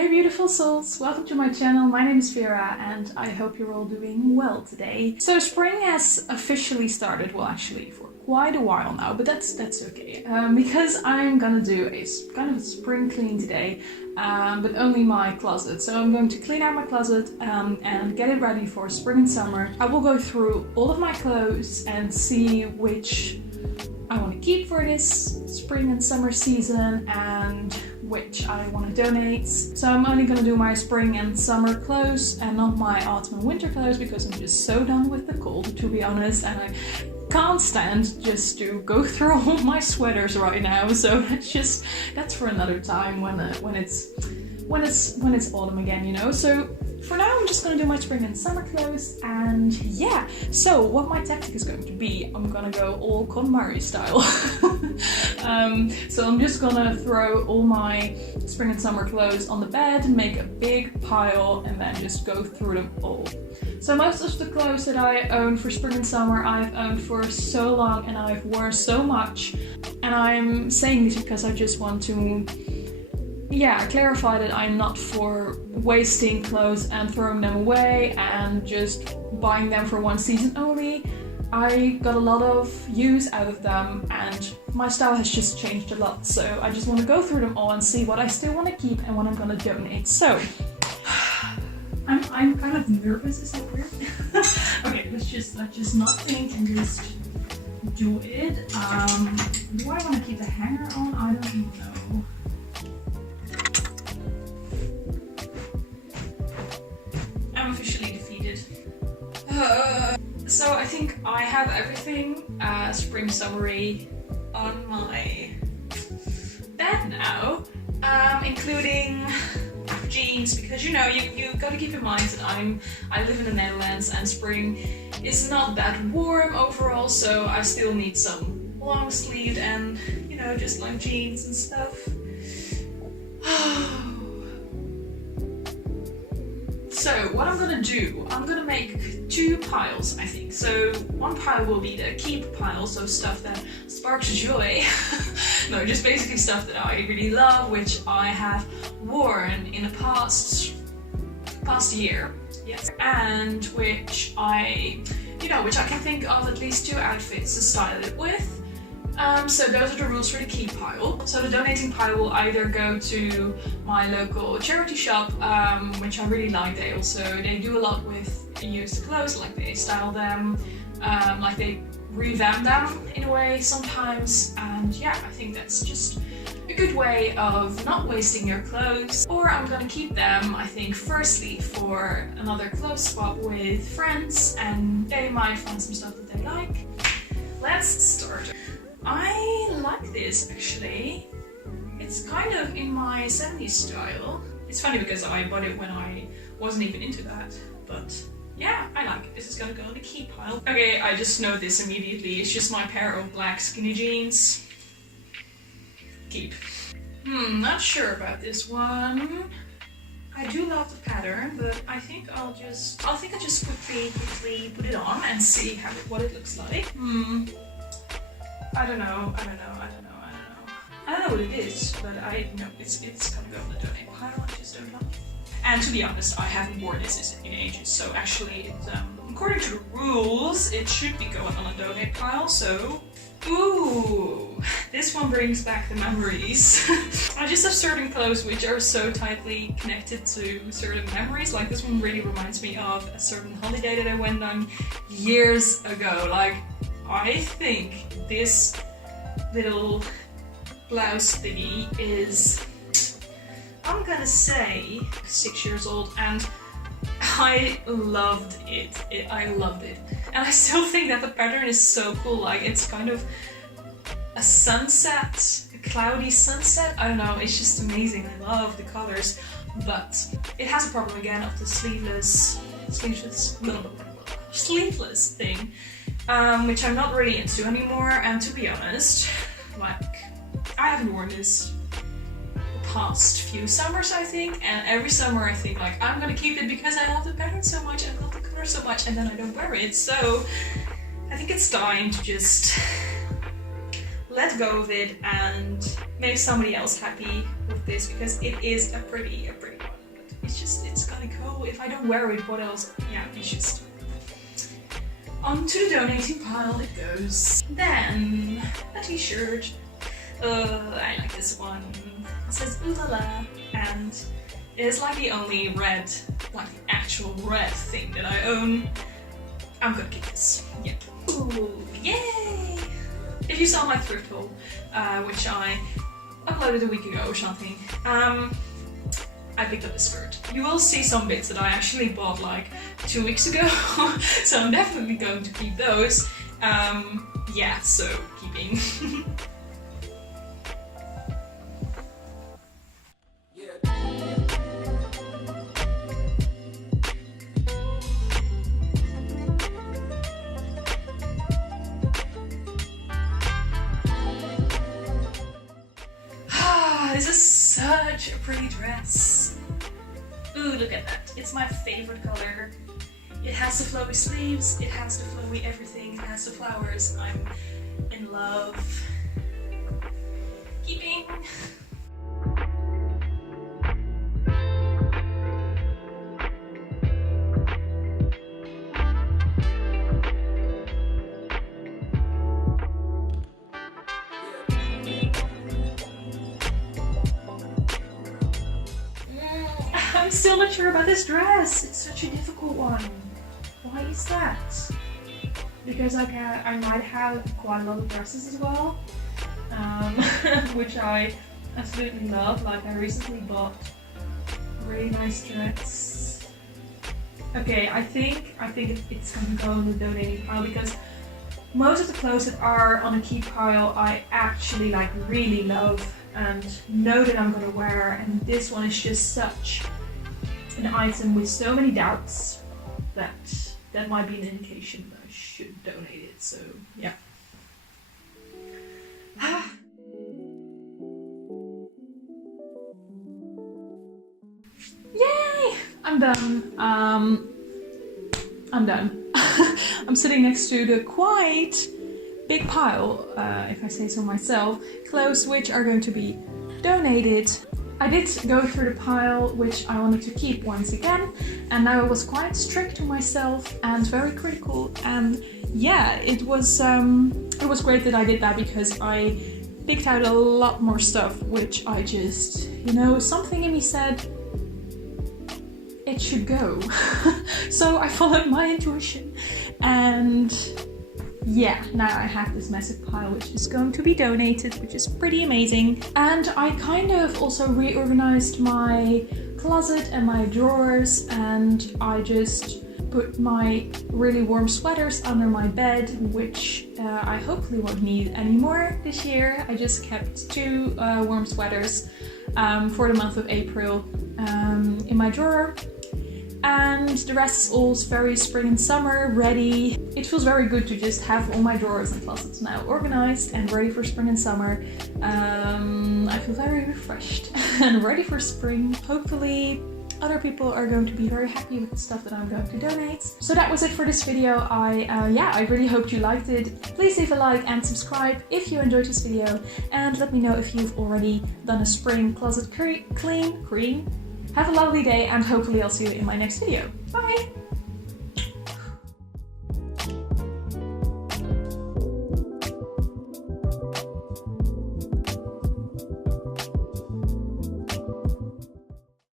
Hey beautiful souls, welcome to my channel. My name is Vera and I hope you're all doing well today. So spring has officially started, well actually for quite a while now, but that's okay. Because I'm gonna do a kind of a spring clean today, but only my closet. So I'm going to clean out my closet and get it ready for spring and summer. I will go through all of my clothes and see which I want to keep for this spring and summer season and which I want to donate. So I'm only going to do my spring and summer clothes and not my autumn and winter clothes because I'm just so done with the cold, to be honest, and I can't stand just to go through all my sweaters right now. So that's for another time when it's autumn again, you know. So for now I'm just gonna do my spring and summer clothes, and yeah. So what my tactic is going to be, I'm gonna go all KonMari style. So I'm just gonna throw all my spring and summer clothes on the bed, make a big pile, and then just go through them all. So most of the clothes that I own for spring and summer, I've owned for so long and I've worn so much. And I'm saying this because I just want to clarify that I'm not for wasting clothes and throwing them away and just buying them for one season only. I got a lot of use out of them and my style has just changed a lot. So I just want to go through them all and see what I still want to keep and what I'm going to donate. So I'm kind of nervous, is that weird? Okay, let's just not think and just do it. Do I want to keep the hanger on? I don't even know. I'm officially defeated. So I think I have everything spring summery on my bed now, including jeans, because you know you gotta keep in mind that I live in the Netherlands and spring is not that warm overall, so I still need some long sleeved and you know just like jeans and stuff. So what I'm gonna do, I'm gonna make two piles, I think. So one pile will be the keep pile, so stuff that sparks joy. No, just basically stuff that I really love, which I have worn in the past year. Yes. And which I can think of at least two outfits to style it with. So those are the rules for the keep pile. So the donating pile will either go to my local charity shop, which I really like. They do a lot with used clothes, like they style them, like they revamp them in a way sometimes. And yeah, I think that's just a good way of not wasting your clothes. Or I'm gonna keep them, I think, firstly for another clothes swap with friends, and they might find some stuff that they like. Let's start. I like this actually. It's kind of in my 70s style. It's funny because I bought it when I wasn't even into that, but yeah, I like it. This is gonna go in the keep pile. Okay, I just know this immediately. It's just my pair of black skinny jeans. Keep. Not sure about this one. I do love the pattern, but I think I'll just quickly put it on and see what it looks like. I don't know what it is, but I know it's gonna go in the donate pile. I just don't know. And to be honest, I haven't worn this in ages, so actually, according to the rules, it should be going on a donate pile. So, ooh, this one brings back the memories. I just have certain clothes which are so tightly connected to certain memories. Like this one really reminds me of a certain holiday that I went on years ago. Like, I think this little blouse thingy is, I'm gonna say, 6 years old, and I loved it. I loved it. And I still think that the pattern is so cool. Like, it's kind of a sunset, a cloudy sunset. I don't know, it's just amazing. I love the colors, but it has a problem again of the sleeveless thing. Which I'm not really into anymore, and to be honest, like, I haven't worn this the past few summers, I think, and every summer I think, like, I'm gonna keep it because I love the pattern so much, I love the color so much, and then I don't wear it, so I think it's time to just let go of it and make somebody else happy with this, because it is a pretty one. it's gotta go. If I don't wear it, what else? Yeah, it's just... Onto the donating pile it goes. Then, a t-shirt. I like this one. It says ooh la la, and it is like the only red, like the actual red thing that I own. I'm gonna keep this. Yep. Ooh, yay! If you saw my thrift haul, which I uploaded a week ago or something, I picked up a skirt. You will see some bits that I actually bought like 2 weeks ago, so I'm definitely going to keep those. Yeah, so keeping. This is such a pretty dress. Ooh, look at that. It's my favorite color. It has the flowy sleeves, it has the flowy everything, it has the flowers. I'm in love. Keeping. I'm still not sure about this dress. It's such a difficult one. Why is that? Because I might have quite a lot of dresses as well, which I absolutely love. Like I recently bought a really nice dress. Okay, I think it's gonna go on the donating pile because most of the clothes that are on a keep pile I actually like really love and know that I'm gonna wear, and this one is just such an item with so many doubts that might be an indication that I should donate it, so yeah. Yay! I'm done. I'm done. I'm sitting next to the quite big pile, if I say so myself, clothes which are going to be donated. I did go through the pile which I wanted to keep once again, and I was quite strict to myself and very critical, and yeah, it was great that I did that because I picked out a lot more stuff which I just, you know, something in me said it should go. So I followed my intuition, and yeah, now I have this massive pile which is going to be donated, which is pretty amazing. And I kind of also reorganized my closet and my drawers, and I just put my really warm sweaters under my bed, which I hopefully won't need anymore this year. I just kept 2 warm sweaters for the month of April in my drawer. And the rest is all very spring and summer ready. It feels very good to just have all my drawers and closets now organized and ready for spring and summer. I feel very refreshed and ready for spring. Hopefully other people are going to be very happy with the stuff that I'm going to donate. So that was it for this video. I really hoped you liked it. Please leave a like and subscribe if you enjoyed this video, and let me know if you've already done a spring closet clean. Have a lovely day, and hopefully I'll see you in my next video. Bye!